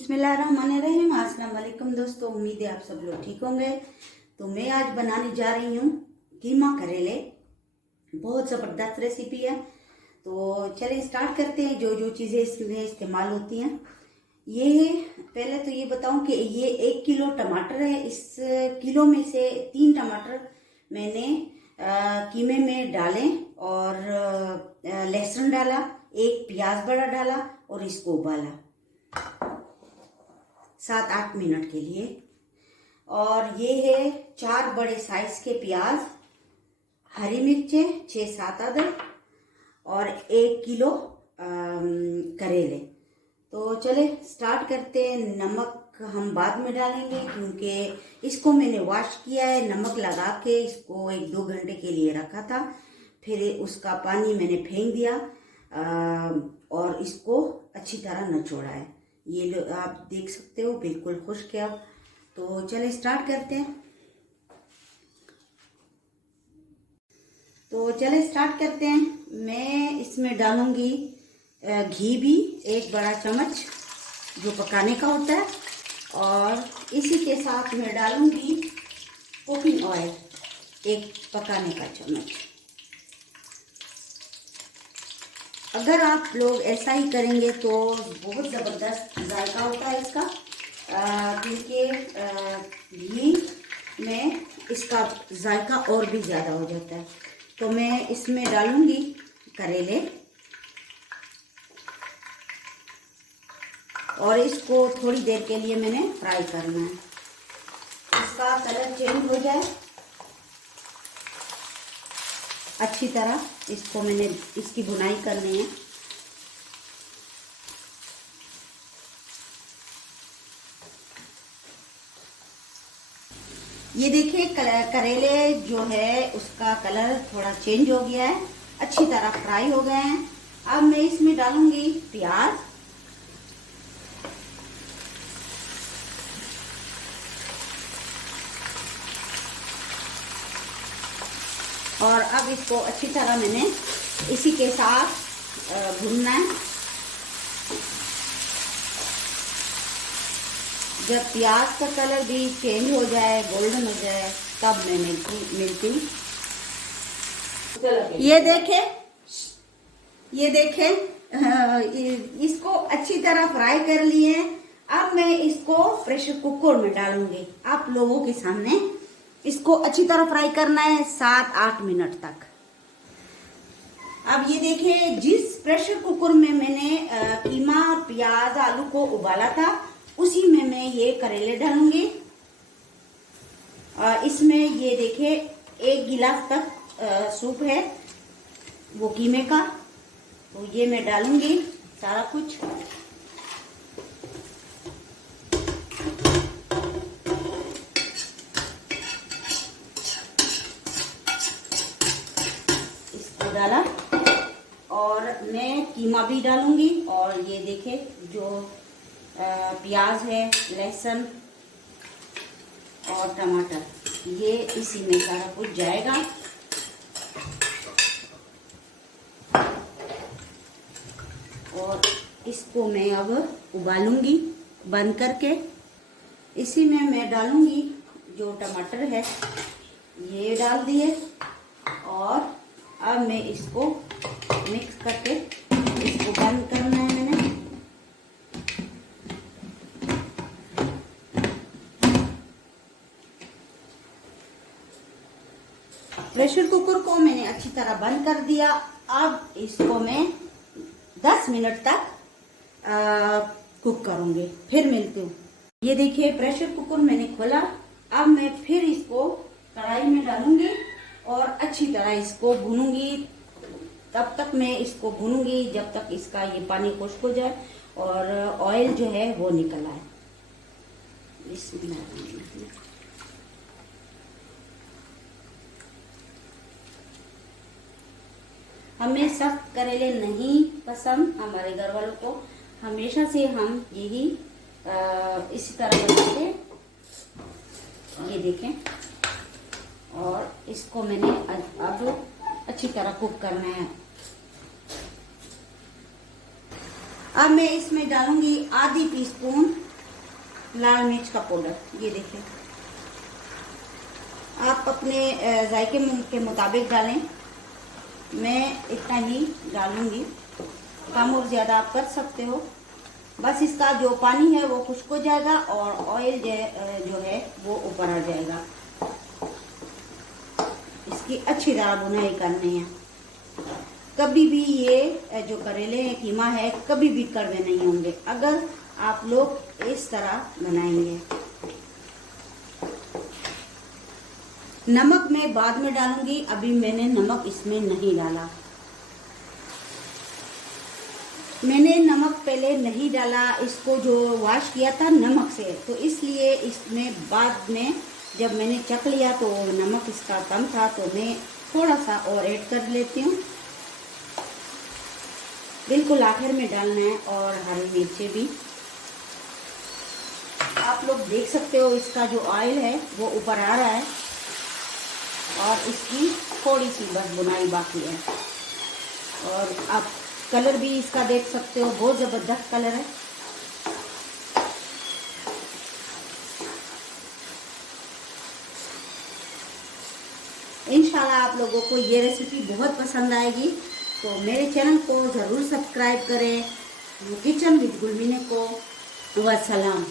बिस्मिल्लाहिर्रहमानिर्रहीम। अस्सलाम वालेकुम दोस्तों, उम्मीद है आप सब लोग ठीक होंगे। तो मैं आज बनाने जा रही हूँ कीमा करेले। बहुत ज़बरदस्त रेसिपी है। तो चलिए स्टार्ट करते हैं। जो जो चीज़ें इसमें इस्तेमाल होती हैं, ये पहले तो ये बताऊं कि ये 1 किलो टमाटर है। इस किलो में से 3 टमाटर मैंने कीमे में डाले और लहसुन डाला, 1 प्याज बड़ा डाला और इसको उबाला 7-8 मिनट के लिए। और ये है 4 बड़े साइज के प्याज, हरी मिर्चें 6-7 अदरक और 1 किलो करेले। तो चले स्टार्ट करते हैं। नमक हम बाद में डालेंगे क्योंकि इसको मैंने वॉश किया है, नमक लगा के इसको 1-2 घंटे के लिए रखा था। फिर उसका पानी मैंने फेंक दिया और इसको अच्छी तरह निचोड़ा है। ये लो, आप देख सकते हो बिल्कुल खुश्क है अब। तो चले स्टार्ट करते हैं। मैं इसमें डालूंगी घी भी 1 बड़ा चम्मच जो पकाने का होता है, और इसी के साथ मैं डालूंगी कुकिंग ऑयल 1 पकाने का चम्मच। अगर आप लोग ऐसा ही करेंगे तो बहुत ज़बरदस्त जायका होता है इसका, क्योंकि घी में इसका जायका और भी ज़्यादा हो जाता है। तो मैं इसमें डालूंगी करेले और इसको थोड़ी देर के लिए मैंने फ्राई करना है। इसका कलर चेंज हो जाए अच्छी तरह, इसको मैंने इसकी भुनाई करनी है। ये देखिए करेले जो है उसका कलर थोड़ा चेंज हो गया है, अच्छी तरह फ्राई हो गए हैं। अब मैं इसमें डालूंगी प्याज और अब इसको अच्छी तरह मैंने इसी के साथ भूनना है। जब प्याज का कलर भी चेंज हो जाए, गोल्डन हो जाए, तब मैं मिलती। ये देखे इसको अच्छी तरह फ्राई कर लिए। अब मैं इसको प्रेशर कुकर में डालूंगी। आप लोगों के सामने इसको अच्छी तरह फ्राई करना है 7-8 मिनट तक। अब ये देखिए, जिस प्रेशर कुकर में मैंने कीमा, प्याज, आलू को उबाला था, उसी में मैं ये करेले डालूंगी। इसमें ये देखिए 1 गिलास तक सूप है वो कीमे का। तो ये मैं डालूंगी सारा कुछ। इसको डाला और मैं कीमा भी डालूंगी। और ये देखे जो प्याज है, लहसुन और टमाटर, ये इसी में सारा कुछ जाएगा। और इसको मैं अब उबालूंगी बंद करके। इसी में मैं डालूंगी जो टमाटर है, ये डाल दिए। और अब मैं इसको मिक्स करके इसको बंद करना है मैंने। प्रेशर कुकर को मैंने अच्छी तरह बंद कर दिया। अब इसको मैं 10 मिनट तक कुक करूंगी, फिर मिलती हूँ। ये देखिए प्रेशर कुकर मैंने खोला। अब मैं फिर इसको कढ़ाई में डालूंगी और अच्छी तरह इसको भूनूंगी। तब तक मैं इसको भूनूंगी जब तक इसका ये पानी खुश्क हो जाए और ऑयल जो है वो निकल आए। हमें सख्त करेले नहीं पसंद, हमारे घर वालों को हमेशा से हम यही इसी तरह बनाते हैं। ये देखें, और इसको मैंने अब अच्छी तरह कुक करना है। अब मैं इसमें डालूंगी आधी टीस्पून लाल मिर्च का पाउडर, ये देखिए। आप अपने जायके के मुताबिक डालें, मैं इतना ही डालूंगी, कम और ज़्यादा आप कर सकते हो। बस इसका जो पानी है वो खुश्क हो जाएगा और ऑयल जो है वो ऊपर आ जाएगा। इसकी अच्छी तरह बुनाई करनी है। कभी भी ये जो करेले कीमा है कभी भी कड़वे नहीं होंगे अगर आप लोग इस तरह बनाएंगे। नमक मैं बाद में डालूंगी, अभी मैंने नमक इसमें नहीं डाला। मैंने नमक पहले नहीं डाला, इसको जो वॉश किया था नमक से, तो इसलिए इसमें बाद में जब मैंने चख लिया तो नमक इसका कम था, तो मैं थोड़ा सा और ऐड कर लेती हूँ। बिल्कुल आखिर में डालना है। और हरी मिर्चें भी आप लोग देख सकते हो, इसका जो ऑयल है वो ऊपर आ रहा है और इसकी थोड़ी सी बस बुनाई बाकी है। और आप कलर भी इसका देख सकते हो, बहुत ज़बरदस्त कलर है। इंशाल्लाह आप लोगों को ये रेसिपी बहुत पसंद आएगी, तो मेरे चैनल को ज़रूर सब्सक्राइब करें, किचन विद गुलमीने को। वसलाम।